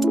Hello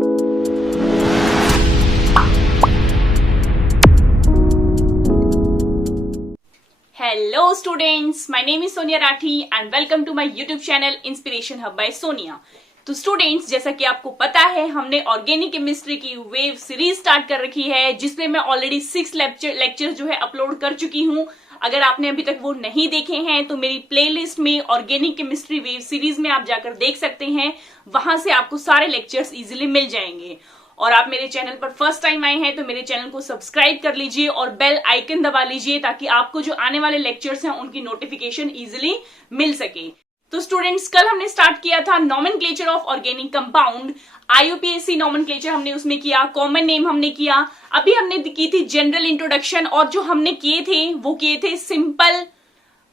students, my name is Sonia Rathi and welcome to my YouTube channel Inspiration Hub by Sonia। तो students, जैसा कि आपको पता है हमने ऑर्गेनिक केमिस्ट्री की वेव सीरीज स्टार्ट कर रखी है, जिसमें मैं ऑलरेडी 6 लेक्चर जो है अपलोड कर चुकी हूं। अगर आपने अभी तक वो नहीं देखे हैं तो मेरी प्लेलिस्ट में ऑर्गेनिक केमिस्ट्री वेव सीरीज में आप जाकर देख सकते हैं, वहां से आपको सारे लेक्चर्स इजीली मिल जाएंगे। और आप मेरे चैनल पर फर्स्ट टाइम आए हैं तो मेरे चैनल को सब्सक्राइब कर लीजिए और बेल आइकन दबा लीजिए, ताकि आपको जो आने वाले लेक्चर्स हैं उनकी नोटिफिकेशन इजीली मिल सके। तो स्टूडेंट्स, कल हमने स्टार्ट किया था nomenclature of organic compound, IUPAC nomenclature हमने उसमें किया, कॉमन नेम हमने किया, अभी हमने की थी जनरल इंट्रोडक्शन, और जो हमने किए थे वो किए थे simple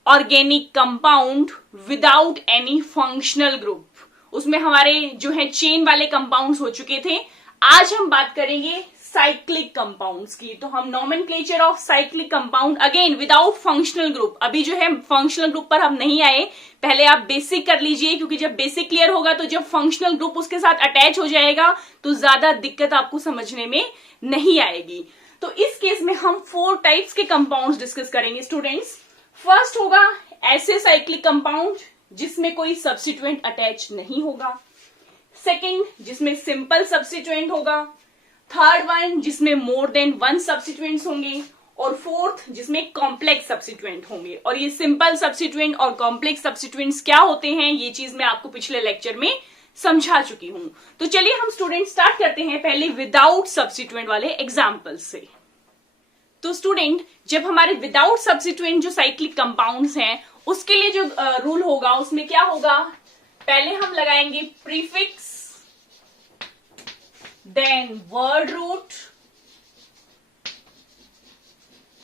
organic compound without any functional group. उसमें हमारे जो है चेन वाले कंपाउंड्स हो चुके थे। आज हम बात करेंगे साइक्लिक कंपाउंड्स की। तो हम nomenclature of cyclic compound again without functional group, अभी जो है फंक्शनल ग्रुप पर हम नहीं आए, पहले आप बेसिक कर लीजिए, क्योंकि जब बेसिक क्लियर होगा तो जब फंक्शनल ग्रुप उसके साथ अटैच हो जाएगा तो ज्यादा दिक्कत आपको समझने में नहीं आएगी। तो इस केस में हम 4 टाइप्स के कंपाउंड्स डिस्कस करेंगे स्टूडेंट्स। फर्स्ट होगा ऐसे साइक्लिक कंपाउंड जिसमें कोई सब्स्टिट्यूएंट अटैच नहीं होगा, सेकेंड जिसमें सिंपल सब्स्टिट्यूएंट होगा, थर्ड वन जिसमें मोर देन 1 सब्स्टिट्यूएंट्स होंगे, और फोर्थ जिसमें कॉम्प्लेक्स सब्स्टिट्यूएंट होंगे। और ये सिंपल सब्स्टिट्यूएंट और कॉम्प्लेक्स सब्स्टिट्यूएंट्स क्या होते हैं, ये चीज मैं आपको पिछले लेक्चर में समझा चुकी हूं। तो चलिए हम स्टूडेंट स्टार्ट करते हैं पहले विदाउट सब्स्टिट्यूएंट वाले एग्जाम्पल से। तो स्टूडेंट, जब हमारे विदाउट सब्स्टिट्यूएंट जो साइक्लिक कंपाउंड्स हैं उसके लिए जो रूल होगा उसमें क्या होगा, पहले हम लगाएंगे prefix, then word root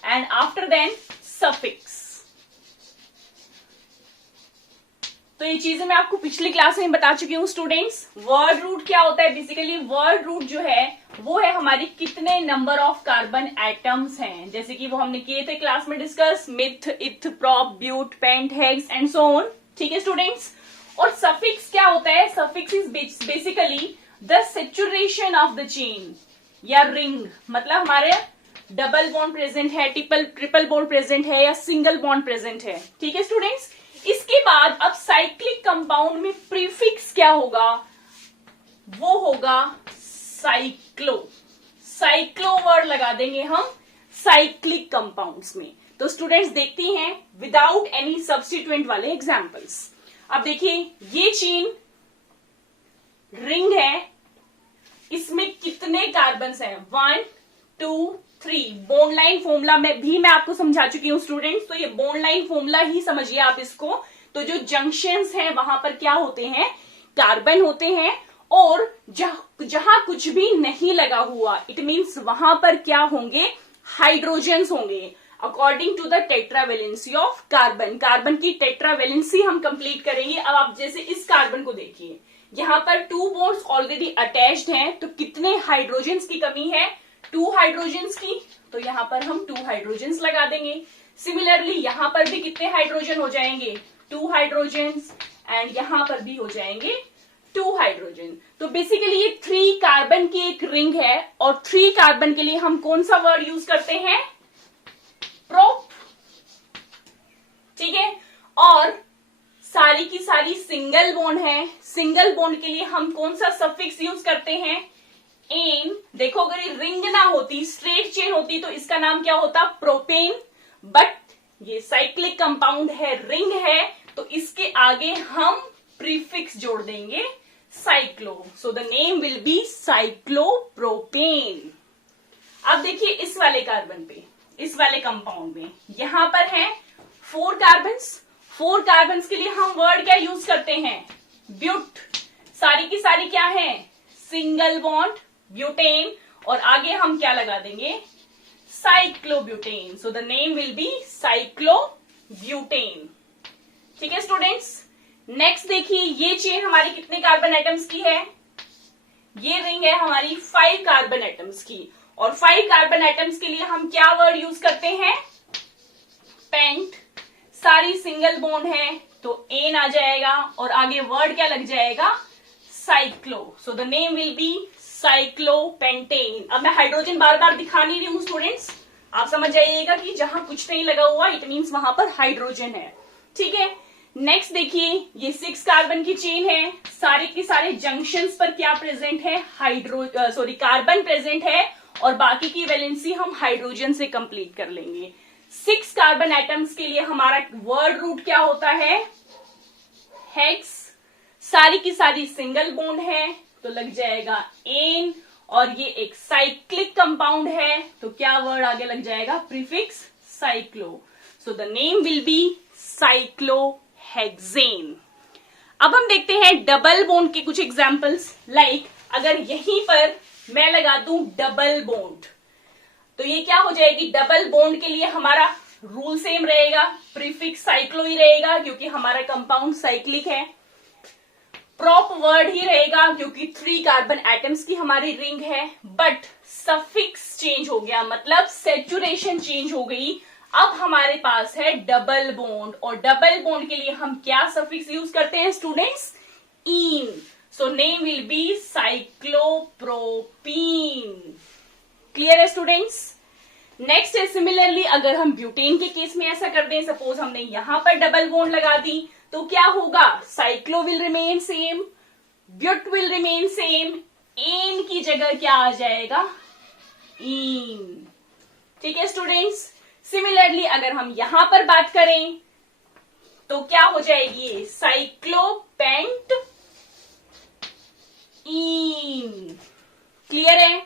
and after then suffix। तो ये चीजें मैं आपको पिछली क्लास में बता चुकी हूँ स्टूडेंट्स। वर्ड रूट क्या होता है, बेसिकली वर्ड रूट जो है वो है हमारी कितने नंबर ऑफ कार्बन एटम्स हैं, जैसे कि वो हमने किए थे क्लास में discuss, meth, eth, prop, but, pent, hex and so on. ठीक है स्टूडेंट्स। और सफिक्स क्या होता है, suffix is basically the saturation of the chain या रिंग, मतलब हमारे डबल बॉन्ड प्रेजेंट है, ट्रिपल बॉन्ड प्रेजेंट है या सिंगल बॉन्ड प्रेजेंट है। ठीक है स्टूडेंट्स। इसके बाद अब साइक्लिक कंपाउंड में प्रीफिक्स क्या होगा, वो होगा साइक्लो। साइक्लो वर्ड लगा देंगे हम साइक्लिक कंपाउंड्स में। तो स्टूडेंट्स देखते हैं विदाउट एनी सब्स्टिट्यूएंट वाले एग्जांपल्स। अब देखिए ये चेन रिंग है, इसमें कितने कार्बन्स हैं, 1 2 3। बॉन्ड लाइन फॉर्मूला में भी मैं आपको समझा चुकी हूँ स्टूडेंट्स, तो ये बॉन्ड लाइन फॉर्मूला ही समझिए आप इसको। तो जो जंक्शंस हैं वहां पर क्या होते हैं, कार्बन होते हैं, और जहां कुछ भी नहीं लगा हुआ इट मीन्स वहां पर क्या होंगे, हाइड्रोजन्स होंगे according to the tetravalency of carbon. Carbon की टेट्रावेलेंसी हम कंप्लीट करेंगे। अब आप जैसे इस कार्बन को देखिए, यहाँ पर 2 बॉन्ड्स ऑलरेडी अटैच्ड हैं, तो कितने हाइड्रोजन्स की कमी है, 2 हाइड्रोजन्स की, तो यहाँ पर हम 2 हाइड्रोजन्स लगा देंगे। सिमिलरली यहाँ पर भी कितने हाइड्रोजन हो जाएंगे, 2 हाइड्रोजन्स, एंड यहाँ पर भी हो जाएंगे 2 हाइड्रोजन। तो बेसिकली ये 3 कार्बन की एक रिंग है, और 3 कार्बन के लिए हम कौन सा वर्ड यूज करते हैं, प्रोप। ठीक है। और सारी की सारी सिंगल बॉन्ड है, सिंगल बॉन्ड के लिए हम कौन सा सफिक्स यूज करते हैं, एन। देखो अगर ये रिंग ना होती, स्ट्रेट चेन होती, तो इसका नाम क्या होता, प्रोपेन। बट ये साइक्लिक कंपाउंड है, रिंग है, तो इसके आगे हम प्रीफिक्स जोड़ देंगे cyclo. So the name will B cyclopropane. अब देखिए इस वाले कार्बन पे, इस वाले कंपाउंड में यहां पर है 4 कार्बन्स। 4 कार्बन्स के लिए हम वर्ड क्या यूज करते हैं, ब्यूट। सारी की सारी क्या है, सिंगल बॉन्ड ब्यूटेन, और आगे हम क्या लगा देंगे, cyclobutane. So the name will B cyclobutane. ठीक है स्टूडेंट्स। नेक्स्ट देखिए ये चेन हमारी कितने कार्बन एटम्स की है, ये रिंग है हमारी 5 कार्बन एटम्स की, और 5 कार्बन एटम्स के लिए हम क्या वर्ड यूज करते हैं, पेंट। सारी सिंगल बॉन्ड है तो एन आ जाएगा, और आगे वर्ड क्या लग जाएगा, cyclo, so the name will B cyclopentane. अब मैं हाइड्रोजन बार बार दिखा नहीं रही हूँ स्टूडेंट्स, आप समझ जाइएगा कि जहां कुछ नहीं लगा हुआ इट मीन्स वहां पर हाइड्रोजन है, ठीक है। नेक्स्ट देखिए, ये 6 कार्बन की चेन है, सारे के सारे जंक्शंस पर क्या प्रेजेंट है, कार्बन प्रेजेंट है, और बाकी की वैलेंसी हम हाइड्रोजन से कंप्लीट कर लेंगे। 6 कार्बन एटम्स के लिए हमारा वर्ड रूट क्या होता है, हेक्स। सारी की सारी सिंगल बॉन्ड है तो लग जाएगा एन, और ये एक साइक्लिक कंपाउंड है तो क्या वर्ड आगे लग जाएगा, prefix cyclo. So the name will B cyclohexane. अब हम देखते हैं डबल बॉन्ड के कुछ एग्जांपल्स। लाइक अगर यहीं पर मैं लगा दूं डबल बॉन्ड तो ये क्या हो जाएगी, डबल बॉन्ड के लिए हमारा रूल सेम रहेगा, प्रीफिक्स साइक्लो ही रहेगा क्योंकि हमारा कंपाउंड साइक्लिक है। प्रॉप वर्ड ही रहेगा क्योंकि 3 कार्बन एटम्स की हमारी रिंग है, बट सफिक्स चेंज हो गया, मतलब सेचुरेशन चेंज हो गई। अब हमारे पास है डबल बॉन्ड, और डबल बॉन्ड के लिए हम क्या सफिक्स यूज करते हैं students, in. So name will B cyclopropene. Clear है स्टूडेंट्स। नेक्स्ट है सिमिलरली अगर हम ब्यूटेन के केस में ऐसा कर दें, सपोज हमने यहां पर डबल बॉन्ड लगा दी तो क्या होगा, cyclo will remain same, but will remain same, ane की जगह क्या आ जाएगा, इन। ठीक है स्टूडेंट्स। सिमिलरली अगर हम यहां पर बात करें तो क्या हो जाएगी, साइक्लोपेंट इन। क्लियर है।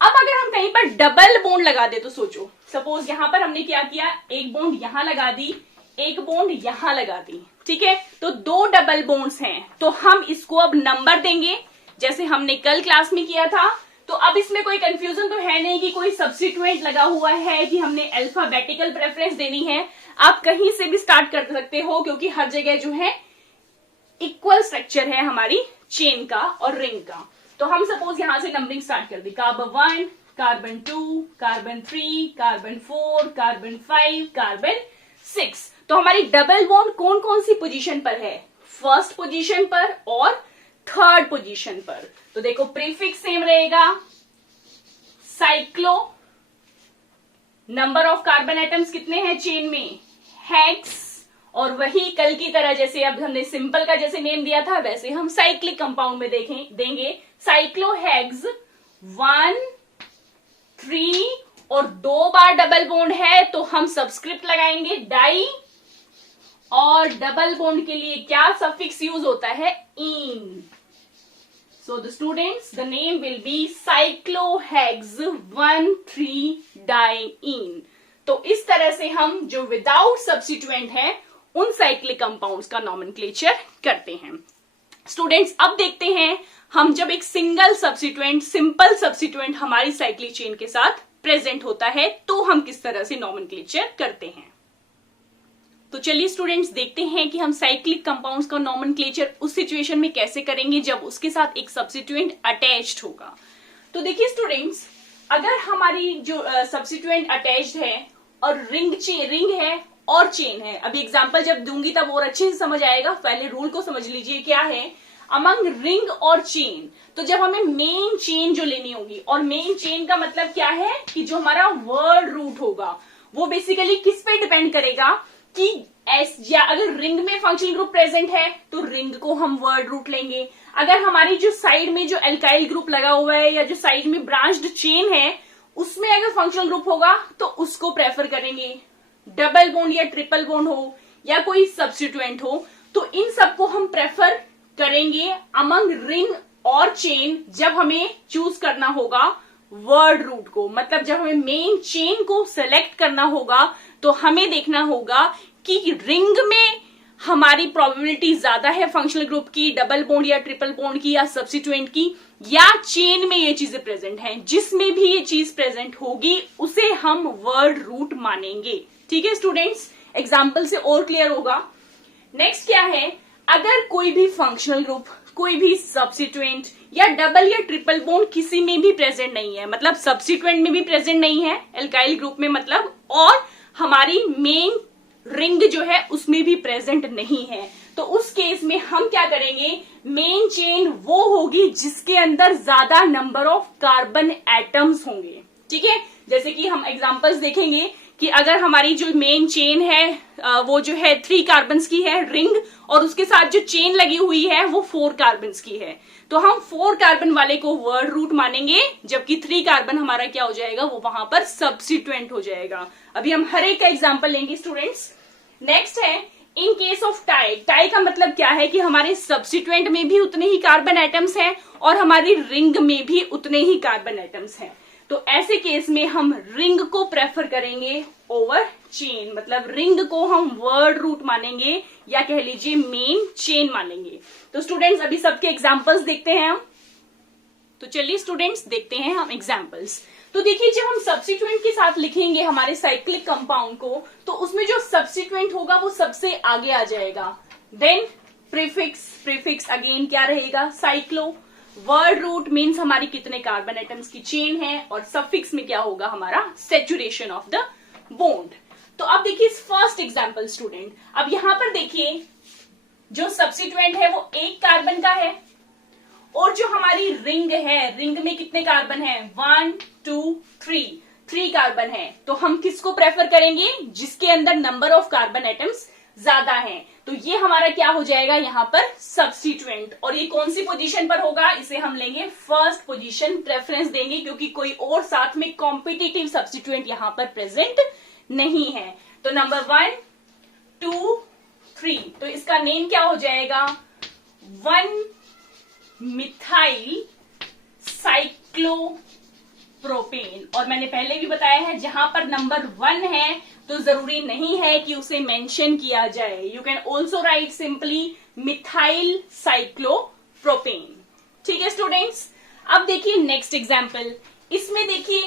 अब अगर हम कहीं पर डबल बॉन्ड लगा दे तो सोचो, सपोज यहां पर हमने क्या किया, एक बॉन्ड यहां लगा दी, एक बॉन्ड यहां लगा दी, ठीक है, तो 2 डबल बॉन्ड्स हैं, तो हम इसको अब नंबर देंगे जैसे हमने कल क्लास में किया था। तो अब इसमें कोई कंफ्यूजन तो है नहीं कि कोई सब्स्टिट्यूएंट लगा हुआ है कि हमने अल्फाबेटिकल प्रेफरेंस देनी है। आप कहीं से भी स्टार्ट कर सकते हो क्योंकि हर जगह जो है इक्वल स्ट्रक्चर है हमारी चेन का और रिंग का। तो हम सपोज यहां से नंबरिंग स्टार्ट कर दी, carbon 1, carbon 2, carbon 3, carbon 4, carbon 5, carbon 6। तो हमारी डबल बॉन्ड कौन कौन सी पोजीशन पर है, फर्स्ट पोजीशन पर और थर्ड पोजीशन पर। तो देखो प्रीफिक्स सेम रहेगा, cyclo, number of carbon atoms कितने हैं चेन में, हेक्स, और वही कल की तरह जैसे अब हमने सिंपल का जैसे नेम दिया था वैसे हम साइक्लिक कंपाउंड में देंगे साइक्लोहेक्स 1, 3, और 2 बार डबल बॉन्ड है तो हम सबस्क्रिप्ट लगाएंगे डाई, और डबल बॉन्ड के लिए क्या सफिक्स यूज होता है, ene. So the students the name will be cyclohex 1, 3 diene. तो इस तरह से हम जो विदाउट सब्स्टिट्यूएंट है उन साइक्लिक कंपाउंड्स का नॉमेनक्लेचर करते हैं। स्टूडेंट्स अब देखते हैं हम जब एक सिंगल सब्स्टिट्यूएंट, सिंपल सब्स्टिट्यूएंट हमारी साइक्लिक चेन के साथ प्रेजेंट होता है तो हम किस तरह से नॉमेनक्लेचर करते हैं। तो चलिए स्टूडेंट्स देखते हैं कि हम साइक्लिक कंपाउंड्स का नॉमेनक्लेचर उस सिचुएशन में कैसे करेंगे जब उसके साथ एक सब्स्टिट्यूएंट अटैच्ड होगा। तो देखिए स्टूडेंट्स, अगर हमारी जो सब्स्टिट्यूएंट अटैच्ड है और रिंग है और चेन है, अभी एग्जांपल जब दूंगी तब और अच्छे से समझ आएगा, पहले रूल को समझ लीजिए क्या है। अमंग रिंग और चेन, तो जब हमें मेन चेन जो लेनी होगी, और मेन चेन का मतलब क्या है कि जो हमारा वर्ड रूट होगा वो बेसिकली किस पे डिपेंड करेगा कि या अगर रिंग में फंक्शनल ग्रुप प्रेजेंट है तो रिंग को हम वर्ड रूट लेंगे। अगर हमारी जो साइड में जो एल्काइल ग्रुप लगा हुआ है या जो साइड में ब्रांच्ड चेन है उसमें अगर फंक्शनल ग्रुप होगा तो उसको प्रेफर करेंगे। डबल बॉन्ड या ट्रिपल बॉन्ड हो या कोई सब्स्टिट्यूएंट हो तो इन सबको हम प्रेफर करेंगे अमंग रिंग और चेन जब हमें चूज करना होगा वर्ड रूट को। मतलब जब हमें मेन चेन को सेलेक्ट करना होगा तो हमें देखना होगा कि रिंग में हमारी प्रोबेबिलिटी ज्यादा है फंक्शनल ग्रुप की, डबल बॉन्ड या ट्रिपल बॉन्ड की या सब्स्टिट्यूएंट की, या चेन में ये चीजें प्रेजेंट हैं। जिसमें भी ये चीज प्रेजेंट होगी उसे हम वर्ड रूट मानेंगे। ठीक है स्टूडेंट्स, एग्जाम्पल से और क्लियर होगा। नेक्स्ट क्या है, अगर कोई भी फंक्शनल ग्रुप, कोई भी सब्स्टिट्यूएंट या डबल या ट्रिपल बॉन्ड किसी में भी प्रेजेंट नहीं है, मतलब सब्स्टिट्यूएंट में भी प्रेजेंट नहीं है एल्काइल ग्रुप में मतलब, और हमारी मेन रिंग जो है उसमें भी प्रेजेंट नहीं है, तो उस केस में हम क्या करेंगे, मेन चेन वो होगी जिसके अंदर ज्यादा नंबर ऑफ कार्बन एटम्स होंगे। ठीक है, जैसे कि हम एग्जांपल्स देखेंगे कि अगर हमारी जो मेन चेन है वो जो है 3 कार्बन्स की है रिंग, और उसके साथ जो चेन लगी हुई है वो 4 कार्बन्स की है, तो हम 4 कार्बन वाले को वर्ड रूट मानेंगे, जबकि 3 कार्बन हमारा क्या हो जाएगा, वो वहां पर सब्स्टिट्यूएंट हो जाएगा। अभी हम हर एक का एग्जाम्पल लेंगे स्टूडेंट्स। नेक्स्ट है in case of tie. Tie का मतलब क्या है कि हमारे सब्स्टिट्यूएंट में भी उतने ही कार्बन एटम्स हैं और हमारी रिंग में भी उतने ही कार्बन एटम्स हैं। तो ऐसे केस में हम रिंग को प्रेफर करेंगे ओवर चेन, मतलब रिंग को हम वर्ड रूट मानेंगे या कह लीजिए मेन चेन मानेंगे। तो स्टूडेंट्स अभी सबके एग्जांपल्स देखते हैं हम। तो चलिए स्टूडेंट्स देखते हैं हम एग्जांपल्स। तो देखिए जब हम सब्स्टिट्यूएंट के साथ लिखेंगे हमारे साइक्लिक कंपाउंड को, तो उसमें जो सब्स्टिट्यूएंट होगा वो सबसे आगे आ जाएगा। देन प्रीफिक्स, प्रीफिक्स अगेन क्या रहेगा, साइक्लो। वर्ड रूट मीन्स हमारी कितने कार्बन एटम्स की चेन है, और सफिक्स में क्या होगा हमारा सैचुरेशन ऑफ द बॉन्ड। तो अब देखिए फर्स्ट एग्जांपल स्टूडेंट, अब यहां पर देखिए जो सब्स्टिट्यूएंट है वो 1 कार्बन का है, और जो हमारी रिंग है, रिंग में कितने कार्बन है, 1 2 3 कार्बन है। तो हम किसको प्रेफर करेंगे, जिसके अंदर नंबर ऑफ कार्बन एटम्स ज्यादा हैं। तो ये हमारा क्या हो जाएगा यहाँ पर सब्स्टिट्यूएंट, और ये कौन सी पोजीशन पर होगा, इसे हम लेंगे फर्स्ट पोजीशन, प्रेफरेंस देंगे क्योंकि कोई और साथ में कॉम्पिटिटिव सब्स्टिट्यूएंट यहाँ पर प्रेजेंट नहीं है। तो नंबर 1 2 3, तो इसका नेम क्या हो जाएगा, 1 मिथाइल साइक्लोप्रोपेन। और मैंने पहले भी बताया है जहां पर नंबर 1 है तो जरूरी नहीं है कि उसे मेंशन किया जाए, you can also right simply methyl cyclopropane. ठीक है स्टूडेंट्स, अब देखिए नेक्स्ट एग्जाम्पल। इसमें देखिए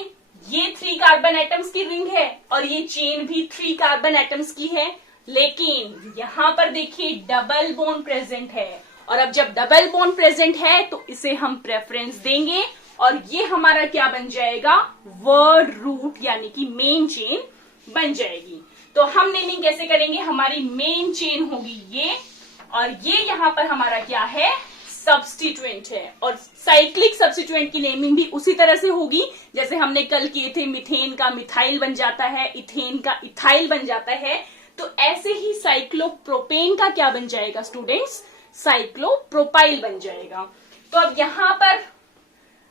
ये 3 कार्बन एटम्स की रिंग है और ये चेन भी 3 कार्बन एटम्स की है, लेकिन यहां पर देखिए डबल बॉन्ड प्रेजेंट है, और अब जब डबल बॉन्ड प्रेजेंट है तो इसे हम प्रेफरेंस देंगे, और ये हमारा क्या बन जाएगा, वर्ड रूट यानी कि मेन चेन बन जाएगी। तो हम नेमिंग कैसे करेंगे, हमारी मेन चेन होगी ये, और ये यहां पर हमारा क्या है, सब्स्टिट्यूएंट है। और साइक्लिक सब्स्टिट्यूएंट की नेमिंग भी उसी तरह से होगी जैसे हमने कल किए थे, मिथेन का मिथाइल बन जाता है, इथेन का इथाइल बन जाता है। तो ऐसे ही साइक्लोप्रोपेन का क्या बन जाएगा स्टूडेंट्स, साइक्लोप्रोपाइल बन जाएगा। तो अब यहां पर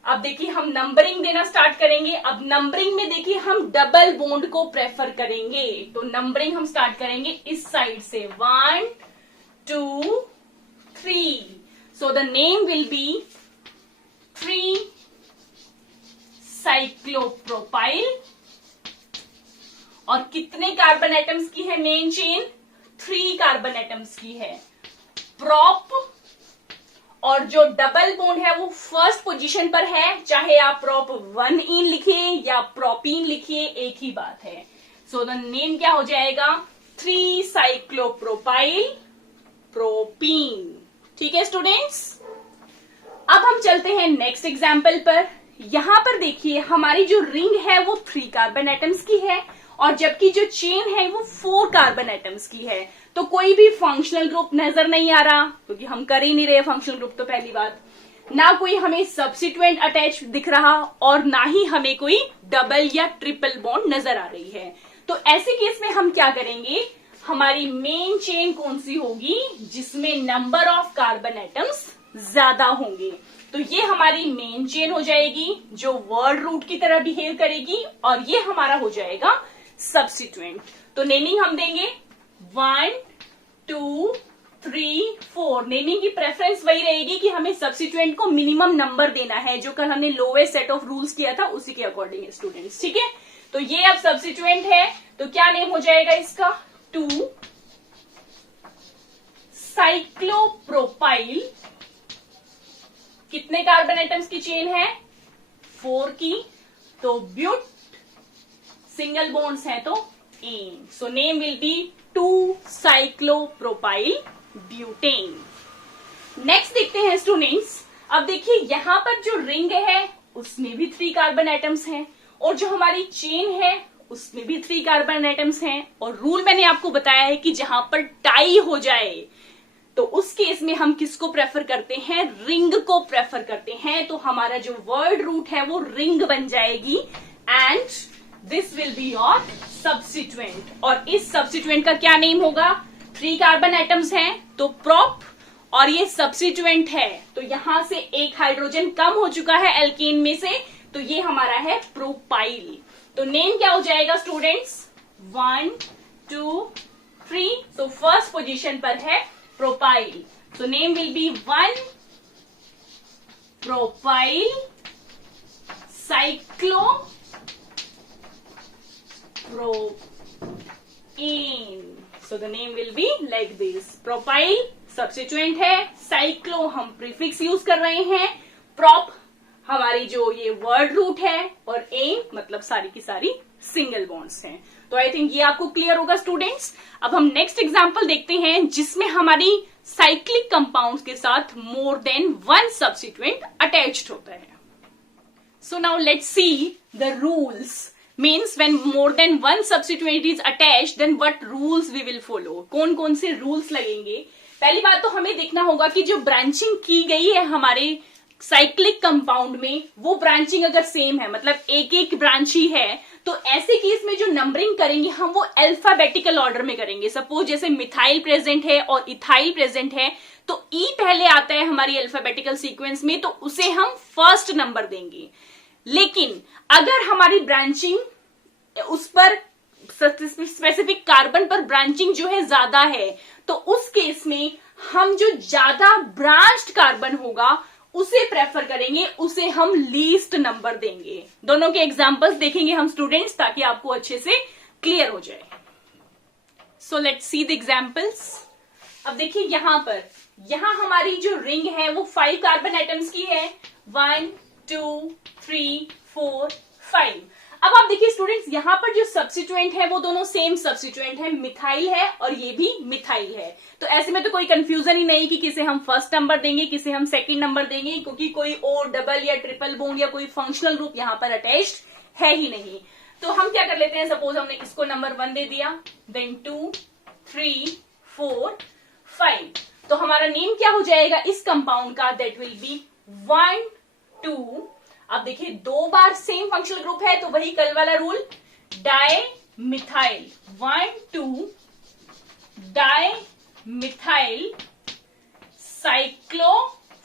अब देखिए हम नंबरिंग देना स्टार्ट करेंगे। अब नंबरिंग में देखिए हम डबल बॉन्ड को प्रेफर करेंगे, तो नंबरिंग हम स्टार्ट करेंगे इस साइड से 1 2 3, सो the name will be 3 cyclopropyl. और कितने कार्बन एटम्स की है मेन चेन, 3 कार्बन एटम्स की है, प्रोप। और जो डबल बॉन्ड है वो फर्स्ट पोजीशन पर है, चाहे आप प्रोप 1 इन लिखिए या प्रोपीन लिखिए, एक ही बात है। सो द नेम क्या हो जाएगा, 3 साइक्लोप्रोपाइल प्रोपीन। ठीक है स्टूडेंट्स, अब हम चलते हैं नेक्स्ट एग्जाम्पल पर। यहां पर देखिए हमारी जो रिंग है वो 3 कार्बन एटम्स की है, और जबकि जो चेन है वो 4 कार्बन एटम्स की है। तो कोई भी फंक्शनल ग्रुप नजर नहीं आ रहा, क्योंकि हम कर ही नहीं रहे फंक्शनल ग्रुप। तो पहली बात, ना कोई हमें सब्स्टिट्यूएंट अटैच दिख रहा, और ना ही हमें कोई डबल या ट्रिपल बॉन्ड नजर आ रही है। तो ऐसे केस में हम क्या करेंगे, हमारी मेन चेन कौन सी होगी, जिसमें नंबर ऑफ कार्बन एटम्स ज्यादा होंगे। तो ये हमारी मेन चेन हो जाएगी जो वर्ड रूट की तरह बिहेव करेगी, और ये हमारा हो जाएगा सब्स्टिट्यूएंट। तो नेमिंग हम देंगे 1 2 3 4। नेमिंग की प्रेफरेंस वही रहेगी कि हमें सब्स्टिट्यूएंट को मिनिमम नंबर देना है, जो कल हमने लोवेस्ट सेट ऑफ रूल्स किया था उसी के अकॉर्डिंग स्टूडेंट्स। ठीक है, तो ये अब सब्स्टिट्यूएंट है, तो क्या नेम हो जाएगा इसका, 2 साइक्लोप्रोपाइल। कितने कार्बन एटम्स की चेन है, 4 की, तो ब्यूट, सिंगल बॉन्ड्स है तो ane, so name will be 2 cyclopropyl butane. Next देखते हैं स्टूडेंट्स। अब देखिए यहां पर जो रिंग है उसमें भी 3 कार्बन एटम्स हैं, और जो हमारी चेन है उसमें भी 3 कार्बन एटम्स हैं। और रूल मैंने आपको बताया है कि जहां पर टाई हो जाए, तो उस केस में हम किसको प्रेफर करते हैं? रिंग को प्रेफर करते हैं। तो हमारा जो वर्ड रूट है वो रिंग बन जाएगी and this will be your substituent. और इस सब्स्टिट्यूएंट का क्या नेम होगा? 3 कार्बन एटम्स हैं तो प्रोप, और ये सब्स्टिट्यूएंट है तो यहां से एक हाइड्रोजन कम हो चुका है एल्केन में से, तो ये हमारा है प्रोपाइल। तो नेम क्या हो जाएगा स्टूडेंट्स? 1 2 3। सो फर्स्ट पोजीशन पर है propyl, so name will be 1 propyl cyclopropane, so the name will be like this। propyl substituent है, साइक्लो हम प्रीफिक्स यूज कर रहे हैं, प्रोप हमारी जो ये वर्ड रूट है, और एन मतलब सारी की सारी सिंगल बॉन्ड्स हैं। तो आई थिंक ये आपको क्लियर होगा स्टूडेंट्स। अब हम नेक्स्ट एग्जांपल देखते हैं जिसमें हमारी साइक्लिक कंपाउंड्स के साथ मोर देन 1 सब्स्टिट्यूएंट अटैच्ड होता है। So now let's see the rules. Means when more than 1 substituent is attached then what rules we will follow. कौन कौन से रूल्स लगेंगे? पहली बात तो हमें देखना होगा कि जो ब्रांचिंग की गई है हमारे साइक्लिक कंपाउंड में, वो ब्रांचिंग अगर सेम है, मतलब एक एक ब्रांच ही है, तो ऐसे केस में जो नंबरिंग करेंगे हम वो अल्फाबेटिकल ऑर्डर में करेंगे। सपोज जैसे मिथाइल प्रेजेंट है और इथाइल प्रेजेंट है, तो ई पहले आता है हमारी अल्फाबेटिकल सीक्वेंस में, तो उसे हम फर्स्ट नंबर देंगे। लेकिन अगर हमारी ब्रांचिंग उस पर स्पेसिफिक कार्बन पर ब्रांचिंग जो है ज्यादा है, तो उस केस में हम जो ज्यादा ब्रांच्ड कार्बन होगा उसे प्रेफर करेंगे, उसे हम लीस्ट नंबर देंगे। दोनों के एग्जांपल्स देखेंगे हम स्टूडेंट्स, ताकि आपको अच्छे से क्लियर हो जाए। So let's see the examples. अब देखिए यहां हमारी जो रिंग है वो 5 कार्बन एटम्स की है, 1 2 3 4 5। अब आप देखिए स्टूडेंट्स, यहां पर जो सब्स्टिट्यूएंट है वो दोनों सेम सब्स्टिट्यूएंट है, मिथाइल है और ये भी मिथाइल है। तो ऐसे में तो कोई कंफ्यूजन ही नहीं कि किसे हम फर्स्ट नंबर देंगे, किसे हम सेकंड नंबर देंगे, क्योंकि कोई ओ डबल या ट्रिपल बॉन्ड या कोई फंक्शनल ग्रुप यहां पर अटैच्ड है ही नहीं। तो हम क्या कर लेते हैं, सपोज हमने इसको नंबर 1 दे दिया, देन 2 3 4 5। तो हमारा नेम क्या हो जाएगा इस कंपाउंड का? That will be 1 2। अब देखिए 2 बार सेम फंक्शनल ग्रुप है, तो वही कल वाला rule, dimethyl 1 2 dimethyl cyclo,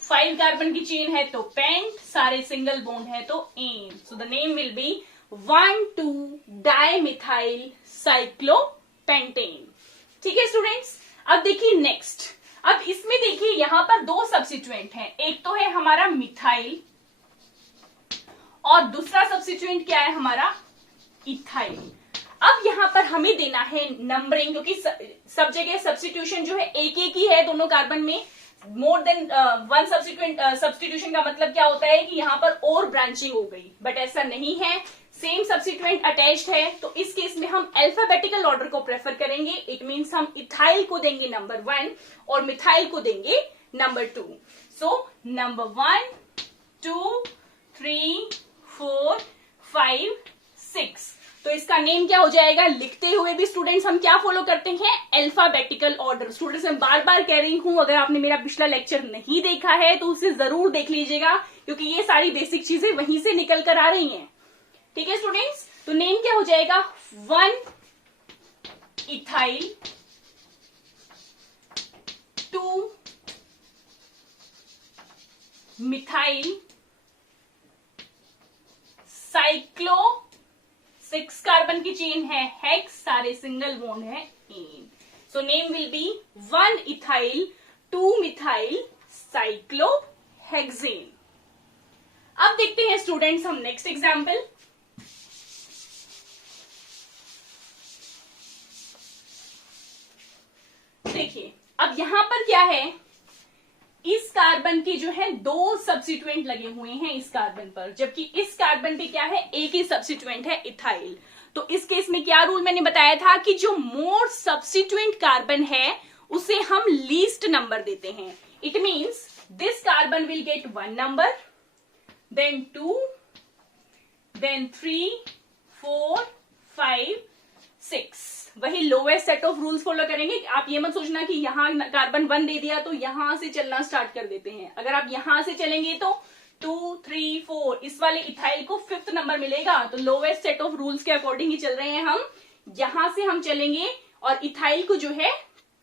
5 carbon की चेन है तो पेंट, सारे सिंगल बॉन्ड है तो ane. So the name will be 1 2 dimethyl cyclopentane. ठीक है स्टूडेंट्स। अब देखिए नेक्स्ट, अब इसमें देखिए यहां पर 2 सब्स्टिट्यूएंट हैं, एक तो है हमारा मिथाइल और दूसरा सब्स्टिट्यूएंट क्या है हमारा? इथाइल। अब यहां पर हमें देना है नंबरिंग, क्योंकि सब जगह सब्स्टिट्यूशन जो है एक एक ही है दोनों कार्बन में। मोर देन 1 सब्स्टिट्यूशन का मतलब क्या होता है कि यहां पर और ब्रांचिंग हो गई, बट ऐसा नहीं है, सेम सब्स्टिट्यूएंट अटैच्ड है। तो इस केस में हम अल्फाबेटिकल ऑर्डर को प्रेफर करेंगे। इट मींस हम इथाइल को देंगे नंबर 1 और मिथाइल को देंगे नंबर 2। So number 1 2 3 4 5 6। तो इसका नेम क्या हो जाएगा? लिखते हुए भी स्टूडेंट्स हम क्या फॉलो करते हैं? Alphabetical order. स्टूडेंट्स मैं बार बार कह रही हूं, अगर आपने मेरा पिछला लेक्चर नहीं देखा है तो उसे जरूर देख लीजिएगा, क्योंकि ये सारी बेसिक चीजें वहीं से निकल कर आ रही हैं। ठीक है स्टूडेंट्स। तो नेम क्या हो जाएगा? 1 इथाइल 2 मिथाइल साइक्लो, 6 कार्बन की चेन है, हेक्स, सारे सिंगल बॉन्ड है, ane. So name will be 1 ethyl 2 methyl cyclohexane. अब देखते हैं स्टूडेंट्स हम नेक्स्ट एग्जांपल। देखिए अब यहां पर क्या है, इस कार्बन के जो है 2 सब्स्टिट्यूएंट लगे हुए हैं इस कार्बन पर, जबकि इस कार्बन पे क्या है, एक ही सब्स्टिट्यूएंट है, इथाइल। तो इस केस में क्या रूल मैंने बताया था कि जो मोर सब्स्टिट्यूएंट कार्बन है उसे हम लीस्ट नंबर देते हैं। It means this carbon will get 1 number, then 2, then 3 4 5 6। वही lowest set of rules follow करेंगे। आप ये मत सोचना कि यहाँ कार्बन 1 दे दिया तो यहां से चलना स्टार्ट कर देते हैं। अगर आप यहां से चलेंगे तो 2, 3, 4 इस वाले इथाइल को 5th नंबर मिलेगा। तो लोवेस्ट सेट ऑफ रूल्स के अकॉर्डिंग ही चल रहे हैं हम। यहां से हम चलेंगे और इथाइल को जो है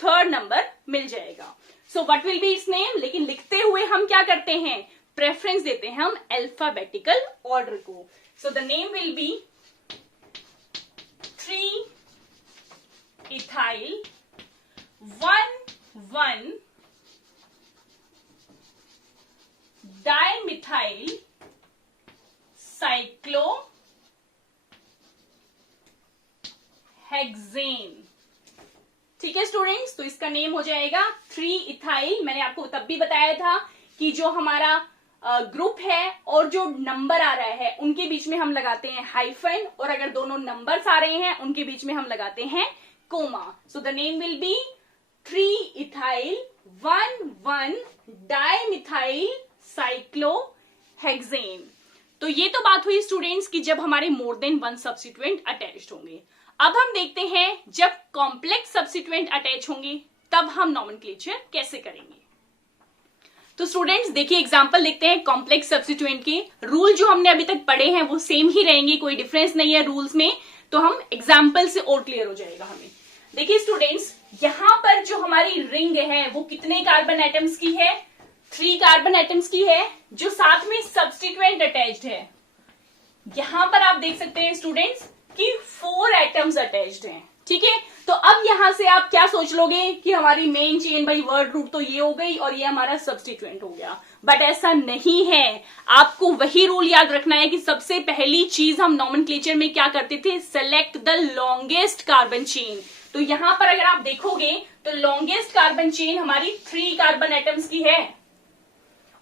3rd नंबर मिल जाएगा। So what will be it's name, लेकिन लिखते हुए हम क्या करते हैं, प्रेफरेंस देते हैं हम अल्फाबेटिकल ऑर्डर को। सो the name will be 3 ethyl 1 dimethyl cyclohexane. ठीक है स्टूडेंट्स, तो इसका नेम हो जाएगा 3 इथाइल। मैंने आपको तब भी बताया था कि जो हमारा ग्रुप है और जो नंबर आ रहा है उनके बीच में हम लगाते हैं हाइफन, और अगर दोनों नंबर्स आ रहे हैं उनके बीच में हम लगाते हैं comma. So the name will be 3 ethyl 1 dimethyl cyclohexane. तो ये तो बात हुई स्टूडेंट्स कि जब हमारे मोर देन 1 सब्स्टिट्यूएंट अटैच्ड होंगे। अब हम देखते हैं जब कॉम्प्लेक्स सब्स्टिट्यूएंट अटैच होंगे तब हम नॉमेनक्लेचर कैसे करेंगे। तो स्टूडेंट्स देखिए एग्जांपल देखते हैं कॉम्प्लेक्स सब्स्टिट्यूएंट के। रूल जो हमने अभी तक पढ़े हैं वो सेम ही रहेंगे, कोई डिफरेंस नहीं है रूल्स में। तो हम एग्जांपल से और क्लियर हो जाएगा हमें। देखिए स्टूडेंट्स, यहां पर जो हमारी रिंग है वो कितने कार्बन एटम्स की है, 3 कार्बन एटम्स की है, जो साथ में सब्स्टिट्यूएंट अटैच्ड है। यहां पर आप देख सकते हैं स्टूडेंट्स कि 4 एटम्स अटैच्ड हैं। ठीक है, तो अब यहां से आप क्या सोच लोगे कि हमारी main chain by word root तो ये हो गई और ये हमारा सब्स्टिट्यूएंट हो गया, बट ऐसा नहीं है। आपको वही रूल याद रखना है कि सबसे पहली चीज हम नॉमेनक्लेचर में क्या करते थे, select the longest carbon chain. तो यहां पर अगर आप देखोगे तो लॉन्गेस्ट कार्बन चेन हमारी 3 कार्बन एटम्स की है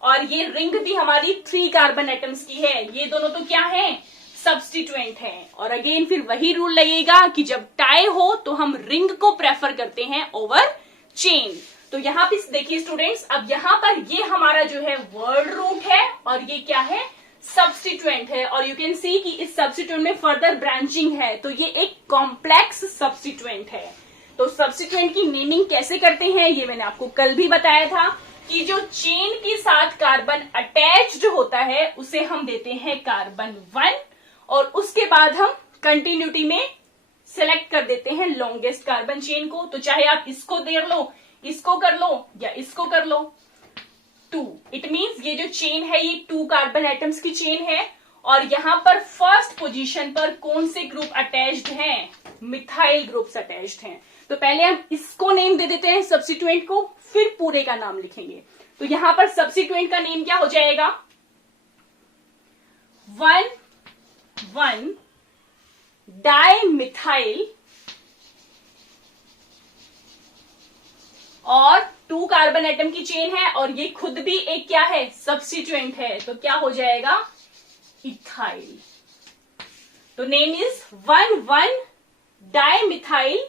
और ये रिंग भी हमारी 3 कार्बन एटम्स की है। ये दोनों तो क्या है, सब्स्टिट्यूएंट है। और अगेन फिर वही रूल लगेगा कि जब टाई हो तो हम रिंग को प्रेफर करते हैं ओवर चेन। तो यहाँ पे देखिए स्टूडेंट्स, अब यहाँ पर ये हमारा जो है वर्ड रूट है और ये क्या है, सब्स्टिट्यूएंट है। और यू कैन सी कि इस सब्स्टिट्यूएंट में फर्दर ब्रांचिंग है, तो ये एक कॉम्प्लेक्स सब्स्टिट्यूएंट है। तो सब्स्टिट्यूएंट की नेमिंग कैसे करते हैं ये मैंने आपको कल भी बताया था कि जो चेन के साथ कार्बन अटैच्ड होता है उसे हम देते हैं कार्बन 1, और उसके बाद हम कंटिन्यूटी में सिलेक्ट कर देते हैं लॉन्गेस्ट कार्बन चेन को। तो चाहे आप इसको देख लो, इसको कर लो या इसको कर लो। 2 इट मींस ये जो चेन है ये 2 कार्बन एटम्स की चेन है। और यहां पर फर्स्ट पोजीशन पर कौन से ग्रुप अटैच्ड हैं, मिथाइल ग्रुप्स अटैच्ड हैं। तो पहले हम इसको नेम दे देते हैं सब्स्टिट्यूएंट को, फिर पूरे का नाम लिखेंगे। तो यहां पर सब्स्टिट्यूएंट का नेम क्या हो जाएगा, 1 डाइमिथाइल और 2 कार्बन एटम की चेन है और ये खुद भी एक क्या है, सब्स्टिट्यूएंट है। तो क्या हो जाएगा, इथाइल। तो नेम इज 1 डाइमिथाइल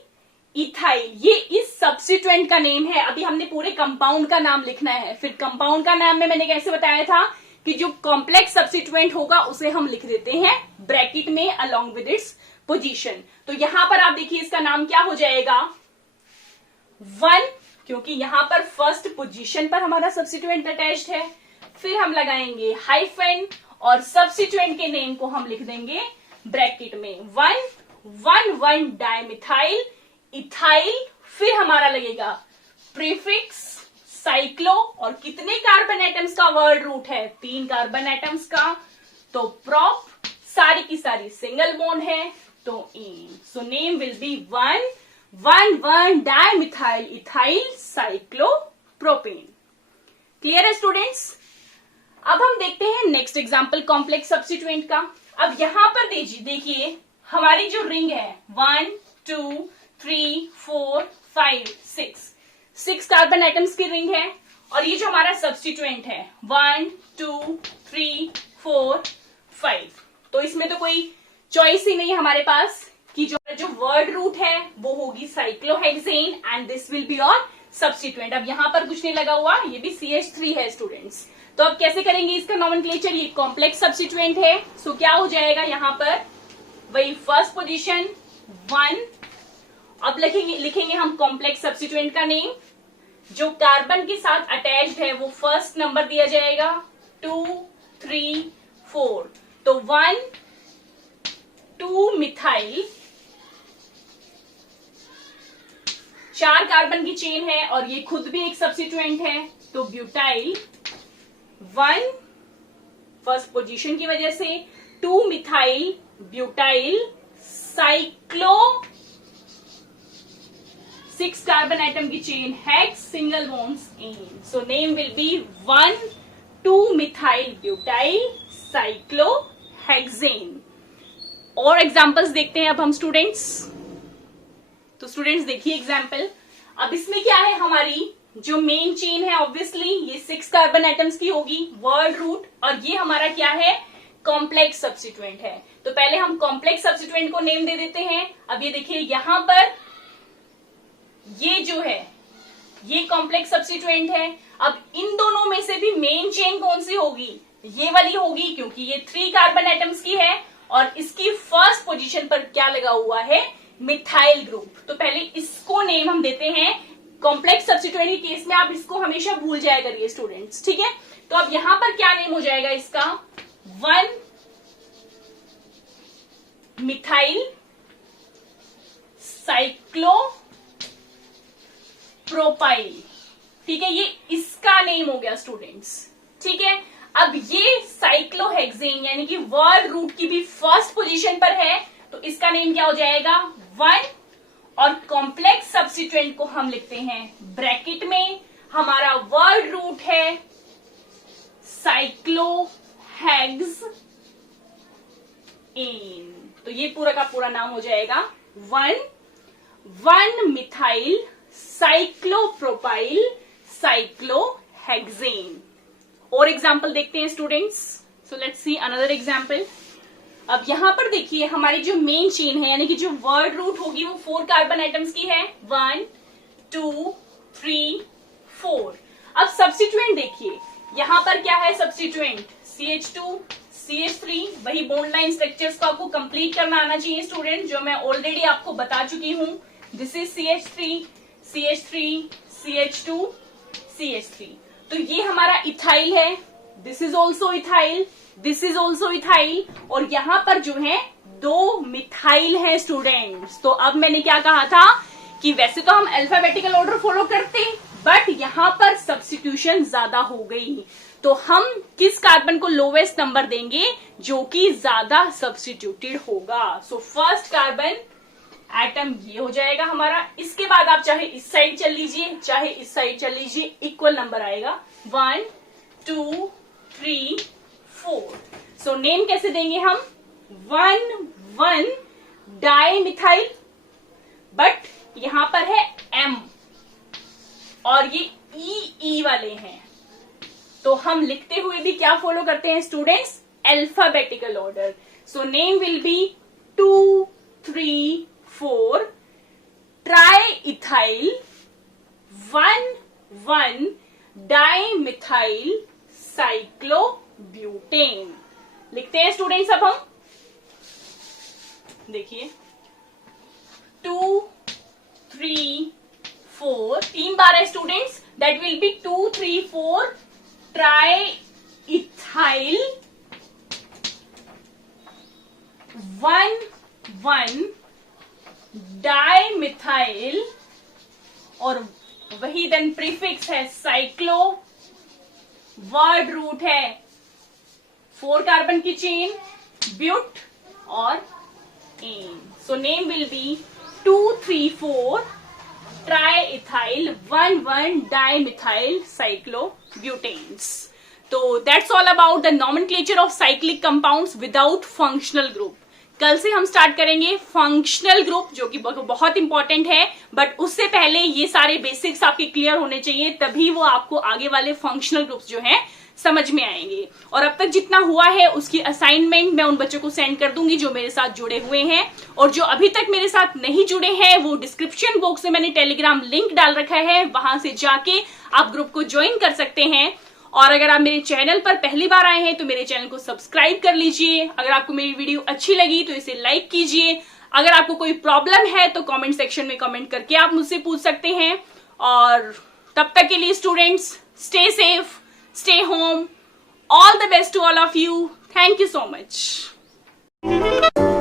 इथाइल। ये इस सब्स्टिट्यूएंट का नेम है। अभी हमने पूरे कंपाउंड का नाम लिखना है। फिर कंपाउंड का नाम में मैंने कैसे बताया था कि जो कॉम्प्लेक्स सब्स्टिट्यूएंट होगा उसे हम लिख देते हैं ब्रैकेट में अलोंग विद इट्स पोजीशन। तो यहां पर आप देखिए इसका नाम क्या हो जाएगा, 1, क्योंकि यहां पर फर्स्ट पोजीशन पर हमारा सब्स्टिट्यूएंट अटैच्ड है। फिर हम लगाएंगे हाइफन और सब्स्टिट्यूएंट के नेम को हम लिख देंगे ब्रैकेट में 1 डाइमिथाइल इथाइल। फिर हमारा लगेगा प्रीफिक्स साइक्लो, और कितने कार्बन एटम्स का वर्ड रूट है, 3 कार्बन एटम्स का। तो प्रोप सारी की सारी सिंगल बॉन्ड है, तो ane. So name will be 1 dimethyl ethyl cyclopropane. Clear है स्टूडेंट्स। अब हम देखते हैं नेक्स्ट एग्जांपल कॉम्प्लेक्स सब्स्टिट्यूएंट का। अब यहां पर देखिए हमारी जो रिंग है 1 2 3 4 5 6 कार्बन एटम्स की रिंग है। और ये जो हमारा सब्स्टिट्यूएंट है 1 2 3 4 5, तो इसमें तो कोई चॉइस ही नहीं है हमारे पास कि जो वर्ड रूट है वो होगी cyclohexane and this will be your substituent. अब यहां पर कुछ नहीं लगा हुआ, ये भी CH3 है स्टूडेंट्स। तो अब कैसे करेंगे इसका नॉमेनक्लेचर, ये कॉम्प्लेक्स सब्स्टिट्यूएंट है। सो क्या हो जाएगा, यहां पर वही फर्स्ट पोजीशन 1। अब लिखेंगे हम कॉम्प्लेक्स सब्स्टिट्यूएंट का नेम। जो कार्बन के साथ अटैच्ड है वो फर्स्ट नंबर दिया जाएगा, 2, 3, 4। तो 1, 2 मिथाइल, 4 कार्बन की चेन है और ये खुद भी एक सब्स्टिट्यूएंट है, तो ब्यूटाइल 1 फर्स्ट पोजीशन की वजह से, 2 methyl butyl cyclo, 6 carbon atom की chain, hex, single bonds ane. So name will be 1, 2 methyl butyl cyclohexane. और एग्जांपल्स देखते हैं अब हम स्टूडेंट्स। तो स्टूडेंट्स देखिए एग्जांपल। अब इसमें क्या है, हमारी जो मेन चेन है ऑब्वियसली ये 6 कार्बन एटम्स की होगी, वर्ड रूट, और ये हमारा क्या है, कॉम्प्लेक्स सब्स्टिट्यूएंट है। तो पहले हम कॉम्प्लेक्स सब्स्टिट्यूएंट को नेम दे देते हैं। अब ये देखिए यहां पर ये जो है ये कॉम्प्लेक्स सब्स्टिट्यूएंट है। अब इन दोनों में से भी मेन चेन कौन सी होगी, ये वाली होगी, क्योंकि ये 3 कार्बन एटम्स की है और इसकी फर्स्ट पोजीशन पर क्या लगा हुआ है, मिथाइल ग्रुप। तो पहले इसको नेम हम देते हैं। कॉम्प्लेक्स सब्स्टिट्यूएंट के केस में आप इसको हमेशा भूल जाया करिए स्टूडेंट्स, ठीक है। तो अब यहां पर क्या नेम हो जाएगा इसका, 1 मिथाइल साइक्लो प्रोपाइल, ठीक है, ये इसका नेम हो गया स्टूडेंट्स, ठीक है। अब ये साइक्लोहेक्सेन यानी कि वर्ड रूट की भी फर्स्ट पोजीशन पर है, तो इसका नेम क्या हो जाएगा, 1, और कॉम्प्लेक्स सब्स्टिट्यूएंट को हम लिखते हैं ब्रैकेट में, हमारा वर्ड रूट है साइक्लोहेक्सेन। तो ये पूरा का पूरा नाम हो जाएगा 1 मिथाइल साइक्लोप्रोपाइल साइक्लोहेक्सेन। और एग्जाम्पल देखते हैं students. So let's see another example. अब यहां पर देखिए हमारी जो मेन चेन है यानी कि जो वर्ड रूट होगी वो 4 कार्बन एटम्स की है, 1, 2, 3, 4। अब सब्स्टिट्यूएंट देखिए यहां पर क्या है सब्स्टिट्यूएंट, CH2, CH3। वही बॉन्ड लाइन स्ट्रक्चर्स को आपको कंप्लीट करना आना चाहिए स्टूडेंट, जो मैं ऑलरेडी आपको बता चुकी हूं। This is CH3, CH3, CH2, CH3। तो ये हमारा इथाइल है, this is also ethyl, this is also ethyl, और यहां पर जो है 2 मिथाइल है स्टूडेंट्स। तो अब मैंने क्या कहा था कि वैसे तो हम अल्फाबेटिकल ऑर्डर फॉलो करते, बट यहां पर सब्स्टिट्यूशन ज्यादा हो गई, तो हम किस कार्बन को लोवेस्ट नंबर देंगे, जो कि ज्यादा सब्स्टिट्यूटेड होगा। सो फर्स्ट कार्बन एटम ये हो जाएगा हमारा। इसके बाद आप चाहे इस साइड चल लीजिए चाहे इस साइड चल लीजिए, इक्वल नंबर आएगा, 1, 2, 3, 4। सो नेम कैसे देंगे हम, 1 डाई मिथाइल, बट यहां पर है M और ये ई वाले हैं, तो हम लिखते हुए भी क्या फॉलो करते हैं students, alphabetical order. So name will be 2, 3, 4 triethyl 1 di methyl cyclobutane. लिखते हैं स्टूडेंट्स अब हम, देखिए 2, 3, 4 3 बार है students, that will be 2, 3, 4 triethyl 1 dimethyl, और वही देन प्रीफिक्स है साइक्लो, वर्ड रूट है 4 कार्बन की चेन, ब्यूट और ane. So name will be 2, 3, 4 triethyl 1 dimethyl cyclobutanes. तो that's all about the nomenclature of cyclic compounds without functional group. कल से हम स्टार्ट करेंगे फंक्शनल ग्रुप, जो कि बहुत इंपॉर्टेंट है, बट उससे पहले ये सारे बेसिक्स आपके क्लियर होने चाहिए, तभी वो आपको आगे वाले फंक्शनल ग्रुप्स जो हैं समझ में आएंगे। और अब तक जितना हुआ है उसकी असाइनमेंट मैं उन बच्चों को सेंड कर दूंगी जो मेरे साथ जुड़े हुए हैं, और जो अभी तक मेरे साथ नहीं जुड़े हैं वो डिस्क्रिप्शन बॉक्स में मैंने टेलीग्राम लिंक डाल रखा है, वहां से जाके आप ग्रुप को ज्वाइन कर सकते हैं। और अगर आप मेरे चैनल पर पहली बार आए हैं तो मेरे चैनल को सब्सक्राइब कर लीजिए। अगर आपको मेरी वीडियो अच्छी लगी तो इसे लाइक कीजिए, अगर आपको कोई प्रॉब्लम है तो कमेंट सेक्शन में कमेंट करके आप मुझसे पूछ सकते हैं। और तब तक के लिए students, stay safe, stay home, all the best to all of you. Thank you so much.